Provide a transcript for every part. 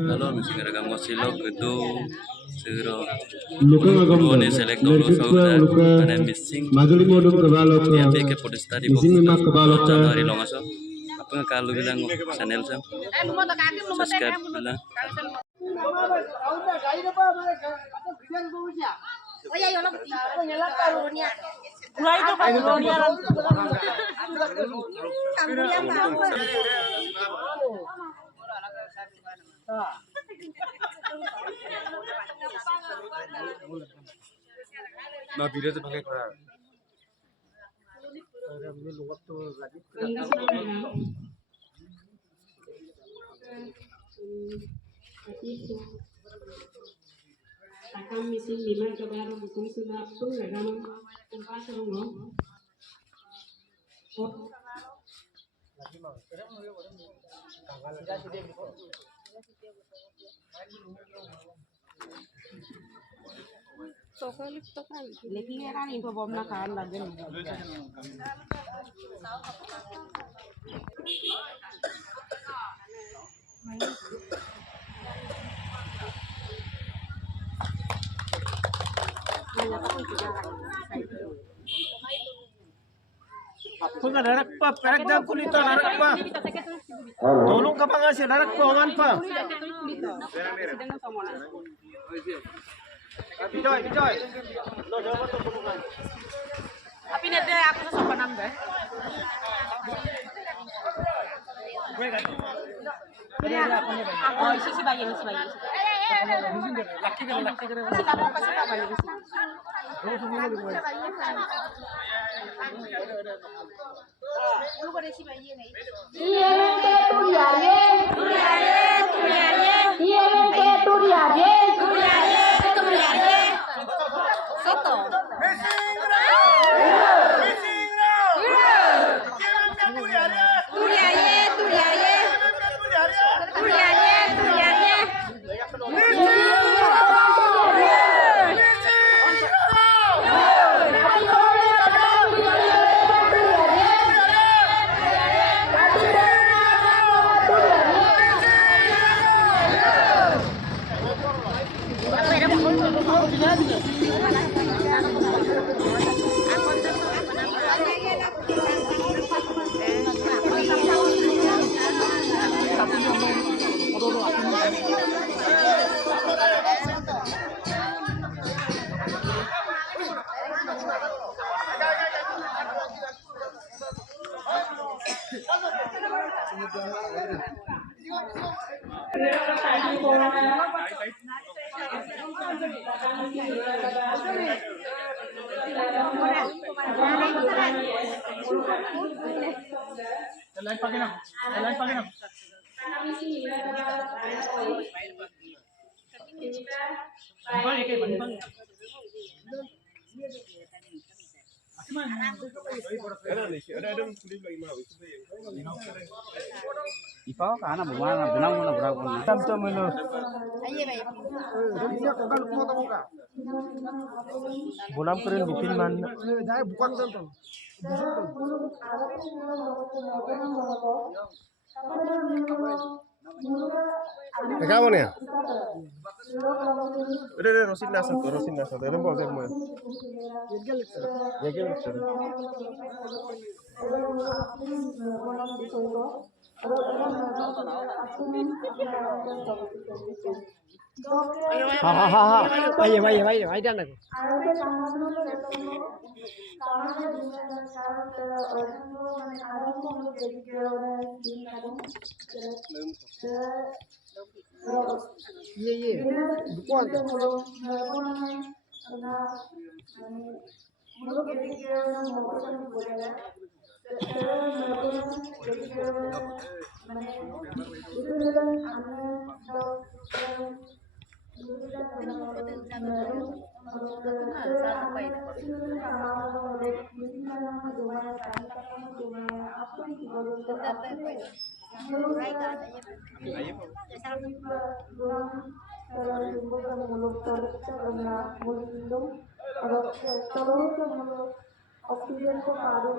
Kalau misalnya kamu silok itu segera Luka agam dua da. nih select dulu Lekit so pa that luka. ada missing Maduli modum kebalok. dia pikir polis tadi Missing buku mimak kebalok. channel hari long aso apa nggak kalau bilang channel sam subscribe bilang Oh ya, yola betul. Oh ya, lah karunia. Mulai itu karunia. Nah, video itu pakai koran. Takkan mesin lima kebaru bukan sudah pun ya kamu tempat serumah. Soalnya itu kan, lagi era nih tuh bom nakan lagi. Kung narak pa, perak jam kulito narak pa. Tolong ka pa nga siya, narak pa, hangan pa. Bijoy, Bijoy. Tapi nanti aku sopan nambah. Aku isi bayi. Laki ka, laki ka. Kasih kamu bayi isi. Lu pada isi bayi nih. Soto. Lain pagi na. Ikaw kana bumana benang mo na berapa ni? Tanto meno. Ayo bayi. Dia kokal mo ta muka. Bonam keren bukin man. Dai bukan tanto. Kamu nih? Udah rosin nasa tuh. Ini mau semua. Ya gel. Ayo dah nak. Iya. Bukan. Oksigen ko paru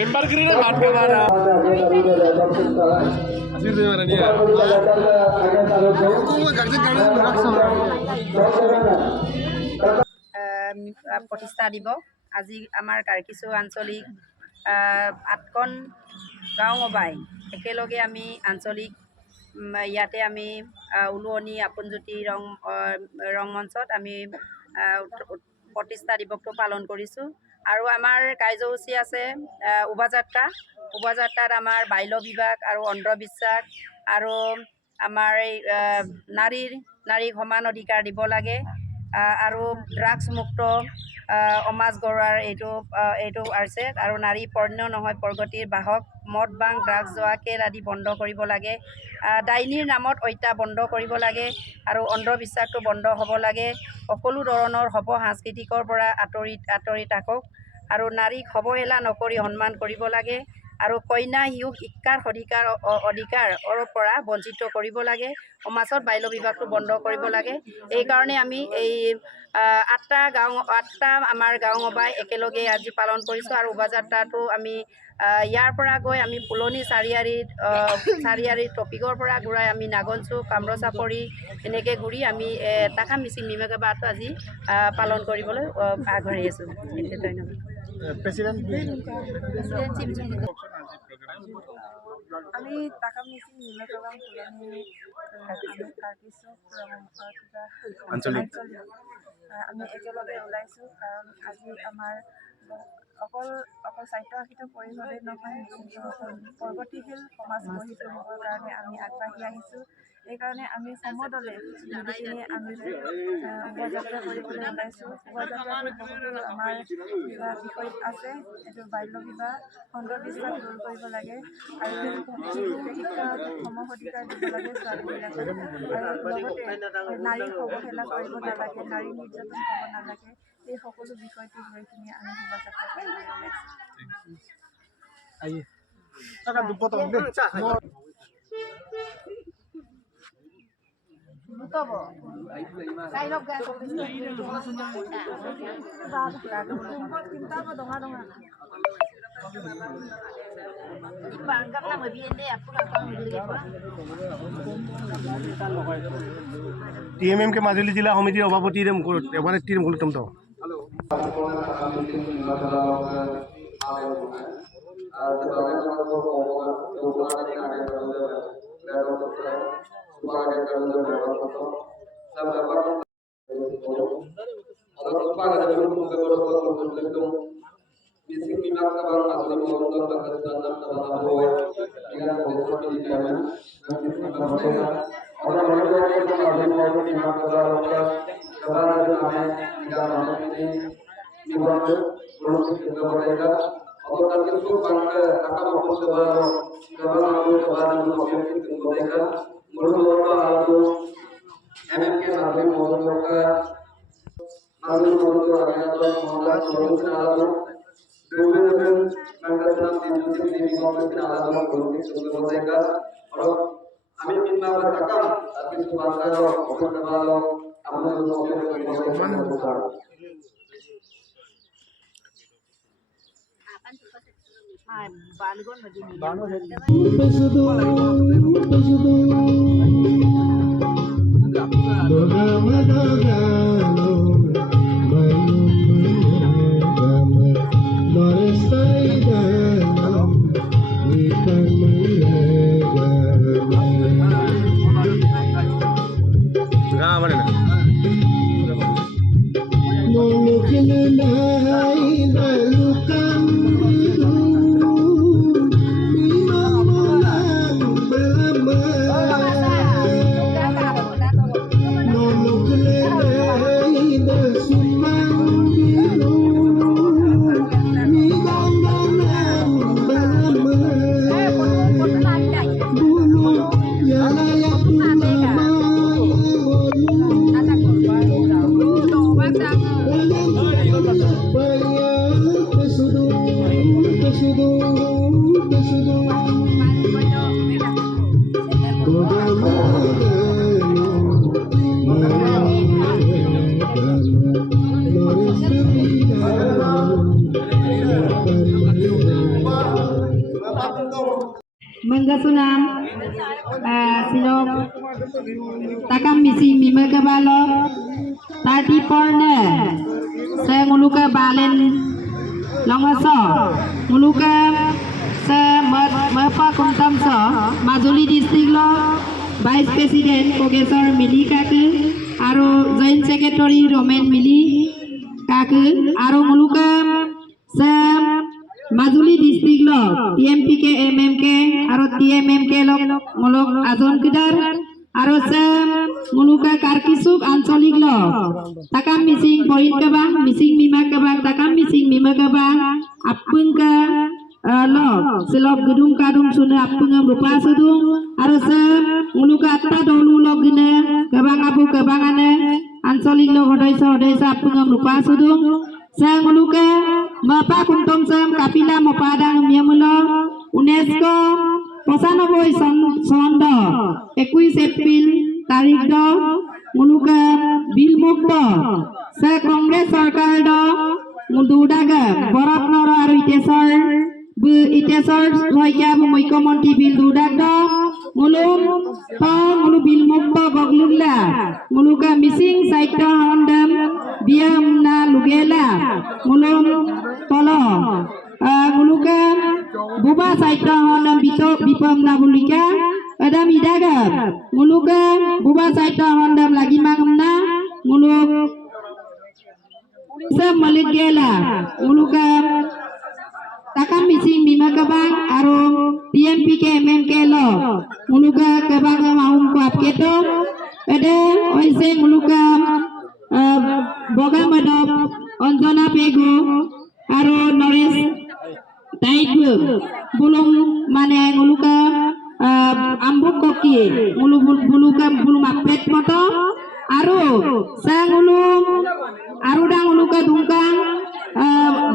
Member Gerindra mat ke mana? Asir di mana dia? প্ৰতিষ্ঠা দিৱস আজি আমাৰ কাৰ্কিছু আঞ্চলিক 8খন গাঁও সভাই একেলগে আমি আঞ্চলিক ইয়াতে আমি উলুৱনি আপোনজ্যোতি ৰংমঞ্চত আমি প্ৰতিষ্ঠা দিৱসটো পালন কৰিছোঁ। আৰু আমাৰ কাৰ্যসূচী আছে শোভাযাত্ৰাত আমাৰ বাল্য বিবাহ আৰু অন্ধবিশ্বাস আৰু আমাৰ এই নাৰীক সমান অধিকাৰ দিব লাগে আৰু ড্ৰাগছ মুক্ত সমাজ গঢ়াৰ এইটো আছে আৰু নাৰী পৰ্ণ নহয় প্ৰগতিৰ বাহক মদ ভাং ড্ৰাগছ জোৱাকেল আদি বন্ধ কৰিব লাগে। ডাইনীৰ নামত হত্যা বন্ধ কৰিব লাগে আৰু অন্ধবিশ্বাসটো বন্ধ হ'ব লাগে। সকলো ধৰণৰ সাংস্কৃতিকৰ পৰা আঁতৰি থাকক আৰু নাৰীক অৱহেলা নকৰি সন্মান কৰিব লাগে আৰু কন্যা শিশুক শিক্ষাৰ অধিকাৰৰ পৰা বঞ্চিত কৰিব লাগে। সমাজত বাল্য বিবাহটো বন্ধ কৰিব লাগে। এইকাৰণে আমি এই 8টা আমাৰ গাঁও সভাই একেলগে আজি পালন কৰিছোঁ আৰু শোভাযাত্ৰাটো আমি ইয়াৰ পৰা গৈ আমি ফুলনি চাৰিআলিত টপিকৰ পৰা ঘূৰাই আমি নাগনচুক কামৰচাপৰি এনেকৈ ঘূৰি আমি টাকা মিচিং নিমাকাবাটো আজি পালন কৰিবলৈ আগবাঢ়ি আছোঁ। ধন্যবাদ। আমি টাকা মিচিং নিমাকাবাং ফুলনি আঞ্চলিক আমি একেলগে ওলাইছোঁ কাৰণ আজি আমাৰ অকল স্বায়ত্তশাসিত পৰিষদে নহয় প্ৰগতিশীল সমাজ গঢ়ি তুলিবৰ কাৰণে আমি আগবাঢ়ি আহিছোঁ। এইকাৰণে আমি সমদলে মিলি কিনে আমি শোভাযাত্ৰা কৰিবলৈ ওলাইছোঁ। শোভাযাত্ৰাটোত বহুতো আমাৰ বিষয় আছে। এইটো বাল্য বিবাহ অন্ধবিশ্বাস দূৰ কৰিব লাগে আৰু শিক্ষাত সম অধিকাৰ দিব লাগে ছোৱালীবিলাকক আৰু লগতে নাৰীক অৱহেলা কৰিব নালাগে, নাৰী নিৰ্যাতন হ'ব নালাগে। এই সকলো বিষয়টো লৈ কিনে আমি শোভাযাত্ৰা কৰিবলৈ ওলাইছোঁ। TMM के মাজুলী জিলা সমিতিৰ সভাপতিৰে মুখত এবাৰে টিৰ মুখত তমতো Manggasunam silok takam misi mima kabalo tadi porne saya nguluka balen longoso nguluka saya mapa kuntam so Majuli district lo Vice President Professor Mili Kaku aro Joint Secretary Roman Mili Kaku aro nguluka saya Majuli district lo TMPK MMK aro TMMK lo ngolok azon kedar aro se nguluka karkisuk ansolik lo takam missing point kabang missing mima kabang takam missing mima kabang apung ka lo selok gedung kadung suna apung rupa sudung aro se nguluka atta dolu lo gene kabang abu kabang ane ansolik lo hodai sa apung rupa sudung sa nguluka mapa kuntom sam kapila mopadang miamulo UNESCO 95 সন 21 এপ্রিল তারিখ দ মুলুকা বিল মুক্ত সে কংগ্রেস সরকার দ মুলুডাগা বরফনর আর ইতেসর রয়কা মুখ্যমন্ত্রী বিল দুডাগ দ মুলু বিল মুক্ত গগলুলা মুলুকা মিসিং সাইট হন্ডম বিয়ামনা লুগেলা মুলুম তল muluka buba saita honam bipam nabulika adam idaga muluka buba saita honam lagi mangamna muluk sa maligela muluka takam missing mima kabang aro TMPK MMK lo muluka kabang mahum ko apketo ada oise muluka boga madop onjona pego aro Nores Taigu bulung mana nguluka ambuk koki nguluka bulung apet moto aro saya ngulung arudang nguluka dungkang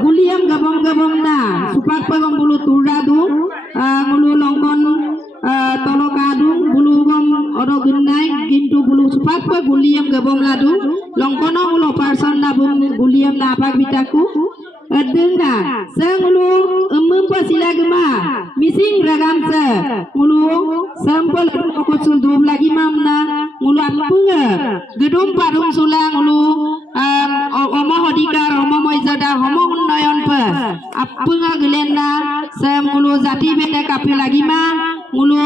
guliam gabong na supak pagong bulu turadu ngulu longkon tolokadung bulugom odo gendai gintu bulu supak guliam gabom ladu longkono ulo person labum guliam na apag bitaku adengga sengulu empa sila gema missing ragam se ulu sampel aku sul lagi mamna ulu apunga gedung padung sulang ulu omo hodikar omo moizada omo unnoyon pe apunga gelena sem ulu jati beda kapi lagi ma ulu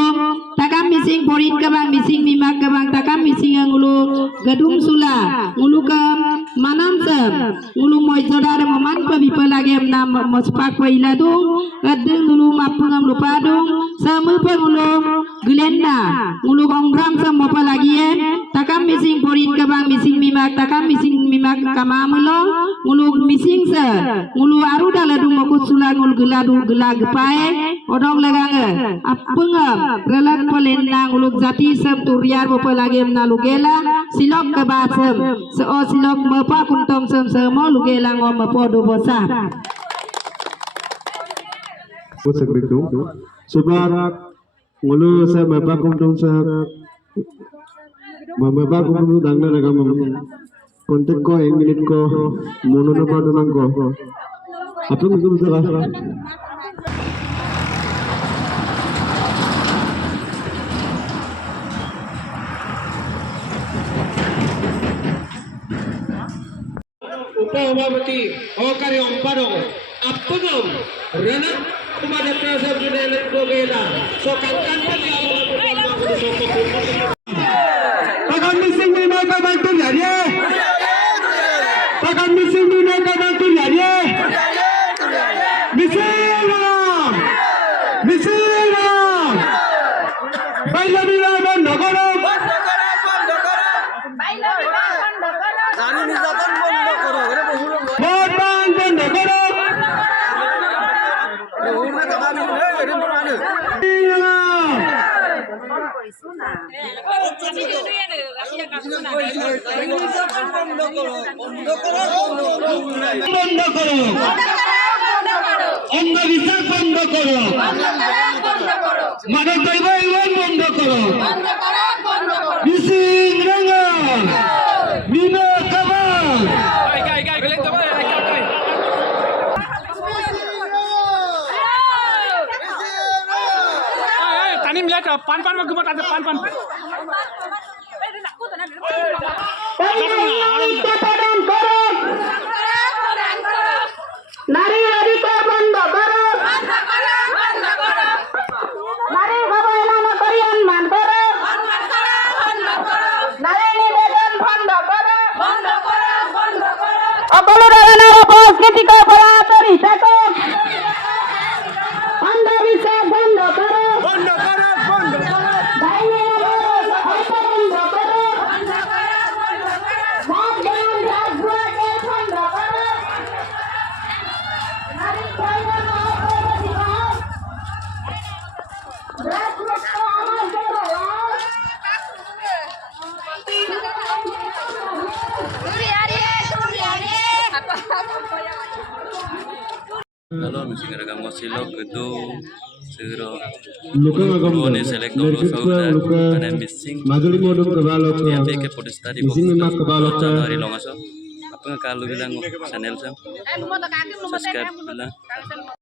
takam missing porin kabang missing mimak kabang takam missing ulu gedung sula ulu ke manam se ulu moizada moman pe lagi nam mospak paila dong kadeng dulu mapungam lupa dong sama pengulu gelenda ngulu ongrang sama apa lagi takam missing porin kabang missing mimak takam missing mimak kamamelo ngulu missing se ngulu aru daladung makut sula ngulu geladu gelag pae odong lagange apungam relak pelenda ngulu jati sem turiar apa lagi nalugela silok kebasem seo silok mapa kuntong sem semo lugela ngom mapo do bosa Pusat itu, sebab ngulu saya membakum dong saya membakum dong dangna agam konten ko yang minit ko mono na pada nangko apa itu salah Upamawati okari ompadong apagam rena kumada prasab judelet gogela so kankan pali takkan missing ni mereka bantu jadi takkan missing ni mereka bantu jadi missing baila bila banda karo Botang banda karo বন্ধ করো অন্ধবিশ্বাস বন্ধ করো মানব দৈব বন্ধ করো মিসিং রঙা বিনা কাবা pan magumot ada pan নারী অধিকার বন্ধ করো নারী অবহেলনা করিয়ান করো নারী নিবেদন বন্ধ করো অপরাধের অপস্কৃতিক অপরাধী থাকো অন্ধবিশ্বাস বন্ধ করো Halo, missing ragam silok itu sero luka agam Dua select dulu saudara ada missing majuli modum kebalok dia pakai podestari missing mimak kebalok dari longaso apa kalau bilang channel sam subscribe bilang